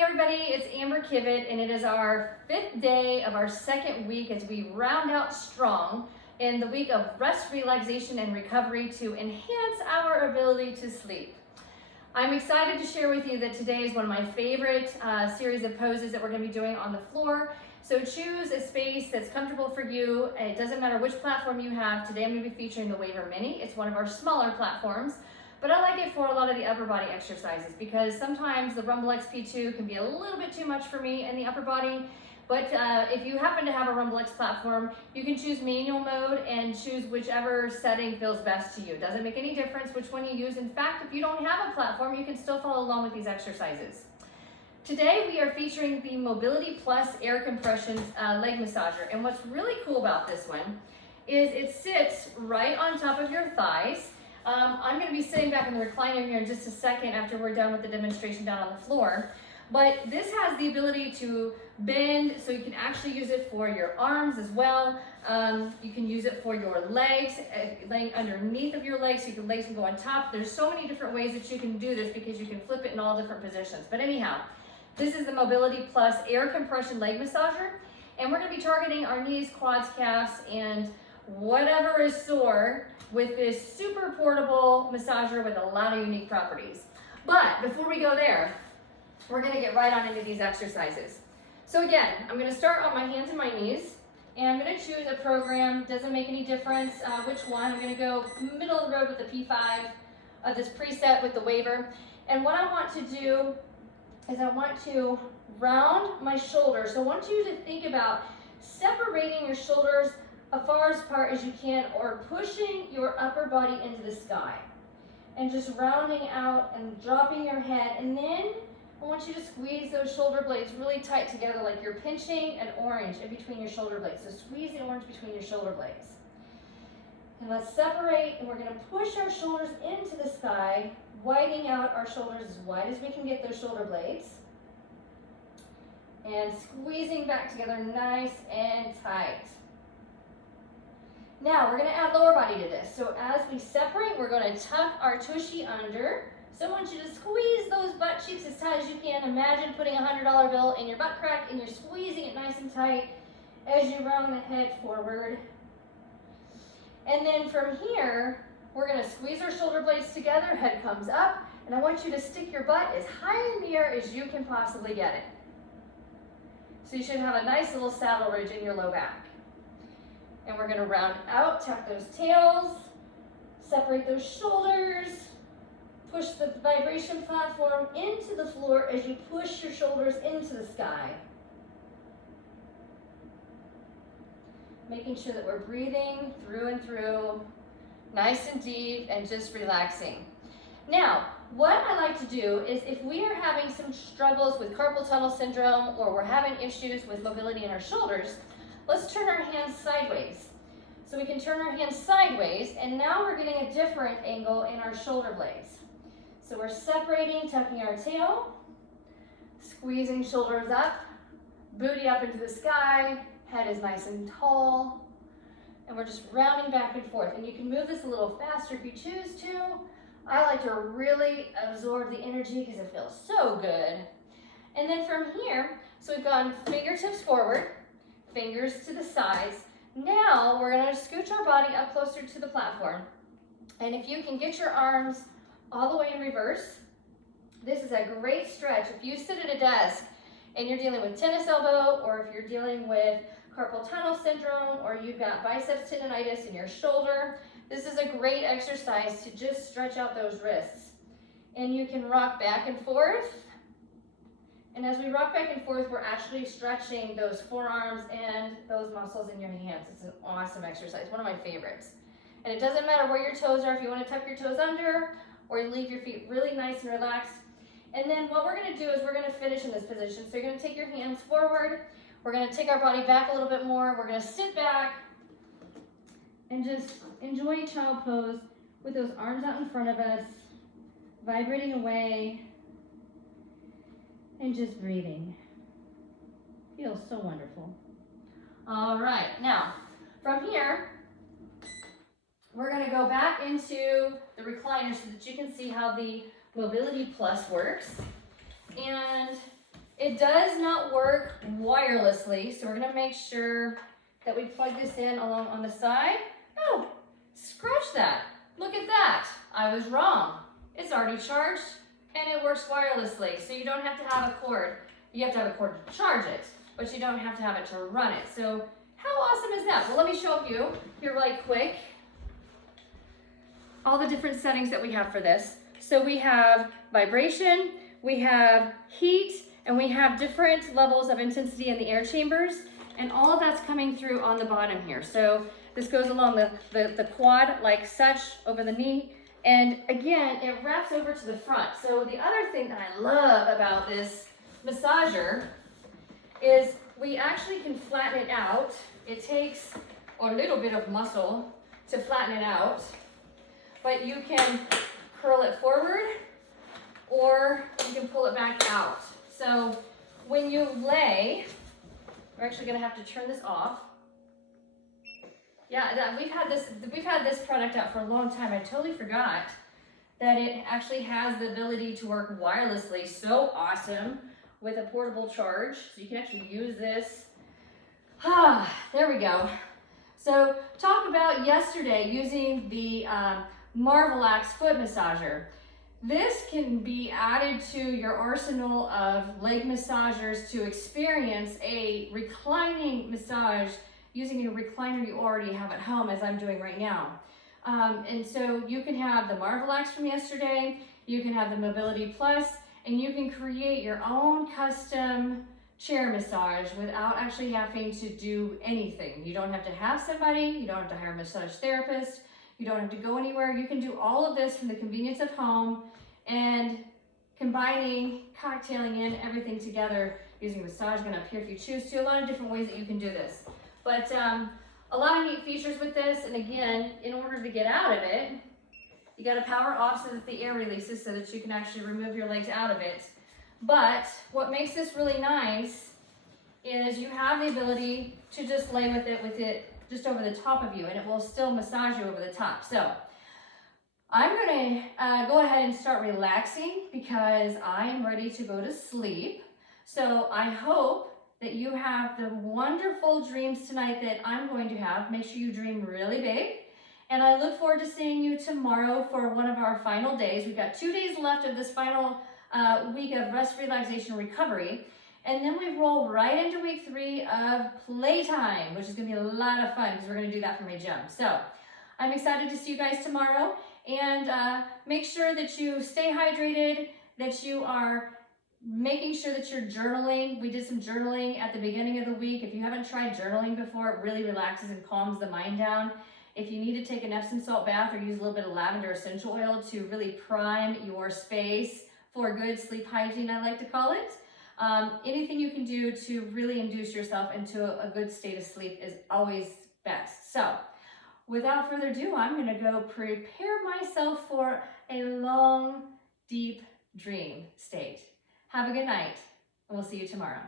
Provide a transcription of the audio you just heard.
morning, everybody. It's Amber Kivett, and it is our 5th day of our 2nd week as we round out strong in the week of rest, relaxation, and recovery to enhance our ability to sleep. I'm excited to share with you that today is one of my favorite series of poses that we're going to be doing on the floor. So choose a space that's comfortable for you. It doesn't matter which platform you have. Today I'm going to be featuring the Waver Mini. It's one of our smaller platforms. But I like it for a lot of the upper body exercises because sometimes the Rumble XP2 can be a little bit too much for me in the upper body. But if you happen to have a Rumble X platform, you can choose manual mode and choose whichever setting feels best to you. It doesn't make any difference which one you use. In fact, if you don't have a platform, you can still follow along with these exercises. Today we are featuring the Mobility Plus Air Compression Leg Massager. And what's really cool about this one is it sits right on top of your thighs. I'm going to be sitting back in the recliner here in just a second after we're done with the demonstration down on the floor. But this has the ability to bend, so you can actually use it for your arms as well. You can use it for your legs, laying underneath of your legs, so your legs can go on top. There's so many different ways that you can do this because you can flip it in all different positions. But anyhow, this is the Mobility Plus Air Compression Leg Massager. And we're going to be targeting our knees, quads, calves, and whatever is sore with this super portable massager with a lot of unique properties. But before we go there, we're going to get right on into these exercises. So again, I'm going to start on my hands and my knees, and I'm going to choose a program. Doesn't make any difference which one. I'm going to go middle of the road with the P5 of this preset with the Waver. And what I want to do is I want to round my shoulders. So I want you to think about separating your shoulders as far apart as you can, or pushing your upper body into the sky and just rounding out and dropping your head. And then I want you to squeeze those shoulder blades really tight together like you're pinching an orange in between your shoulder blades. So squeeze the orange between your shoulder blades. And let's separate, and we're going to push our shoulders into the sky, widening out our shoulders as wide as we can get those shoulder blades. And squeezing back together nice and tight. Now we're going to add lower body to this. So as we separate, we're going to tuck our tushy under. So I want you to squeeze those butt cheeks as tight as you can. Imagine putting a $100 bill in your butt crack and you're squeezing it nice and tight as you round the head forward. And then from here, we're going to squeeze our shoulder blades together, head comes up, and I want you to stick your butt as high in the air as you can possibly get it. So you should have a nice little saddle ridge in your low back. And we're going to round out, tuck those tails, separate those shoulders, push the vibration platform into the floor as you push your shoulders into the sky. Making sure that we're breathing through and through, nice and deep, and just relaxing. Now, what I like to do is if we are having some struggles with carpal tunnel syndrome or we're having issues with mobility in our shoulders, let's turn our hands sideways. So we can turn our hands sideways, and now we're getting a different angle in our shoulder blades. So we're separating, tucking our tail, squeezing shoulders up, booty up into the sky, head is nice and tall, and we're just rounding back and forth. And you can move this a little faster if you choose to. I like to really absorb the energy because it feels so good. And then from here, so we've gone fingertips forward, fingers to the sides. Now we're going to scooch our body up closer to the platform. And if you can get your arms all the way in reverse, this is a great stretch. If you sit at a desk and you're dealing with tennis elbow, or if you're dealing with carpal tunnel syndrome, or you've got biceps tendonitis in your shoulder, this is a great exercise to just stretch out those wrists. And you can rock back and forth. And as we rock back and forth, we're actually stretching those forearms and those muscles in your hands. It's an awesome exercise, one of my favorites. And it doesn't matter where your toes are, if you want to tuck your toes under or you leave your feet really nice and relaxed. And then what we're going to do is we're going to finish in this position. So you're going to take your hands forward. We're going to take our body back a little bit more. We're going to sit back and just enjoy child pose with those arms out in front of us, vibrating away. And just breathing. Feels so wonderful. All right, now from here, we're going to go back into the recliner so that you can see how the Mobility Plus works. And It does not work wirelessly, so we're gonna make sure that we plug this in along on the side. Oh, scratch that. Look at that. I was wrong. It's already charged and it works wirelessly, so you don't have to have a cord. You have to have a cord to charge it, but you don't have to have it to run it. So how awesome is that? Well, let me show you here really quick all the different settings that we have for this. So we have vibration, we have heat, and we have different levels of intensity in the air chambers, and all of that's coming through on the bottom here. So this goes along the quad like such over the knee, and again, it wraps over to the front. So the other thing that I love about this massager is we actually can flatten it out. It takes a little bit of muscle to flatten it out, but you can curl it forward or you can pull it back out. So when you lay, we're actually gonna have to turn this off. Yeah, we've had this product out for a long time. I totally forgot that it actually has the ability to work wirelessly. So awesome with a portable charge. So you can actually use this. There we go. So talk about yesterday using the Marvelax foot massager. This can be added to your arsenal of leg massagers to experience a reclining massage using a recliner you already have at home, as I'm doing right now. And so you can have the Marvelax from yesterday, you can have the Mobility Plus, and you can create your own custom chair massage without actually having to do anything. You don't have to have somebody, you don't have to hire a massage therapist, you don't have to go anywhere. You can do all of this from the convenience of home and combining, cocktailing in everything together using massage gun up here if you choose to. A lot of different ways that you can do this. But a lot of neat features with this, and again, in order to get out of it, you gotta power off so that the air releases so that you can actually remove your legs out of it. But what makes this really nice is you have the ability to just lay with it just over the top of you, and it will still massage you over the top. So I'm gonna go ahead and start relaxing because I'm ready to go to sleep. So I hope that you have the wonderful dreams tonight that I'm going to have. Make sure you dream really big. And I look forward to seeing you tomorrow for one of our final days. We've got 2 days left of this final week of rest, relaxation, recovery. And then we roll right into week 3 of playtime, which is gonna be a lot of fun because we're gonna do that from a jump. So I'm excited to see you guys tomorrow, and make sure that you stay hydrated, that you are making sure that you're journaling. We did some journaling at the beginning of the week. If you haven't tried journaling before, it really relaxes and calms the mind down. If you need to take an Epsom salt bath or use a little bit of lavender essential oil to really prime your space for good sleep hygiene, I like to call it. Anything you can do to really induce yourself into a good state of sleep is always best. So without further ado, I'm gonna go prepare myself for a long, deep dream state. Have a good night, and we'll see you tomorrow.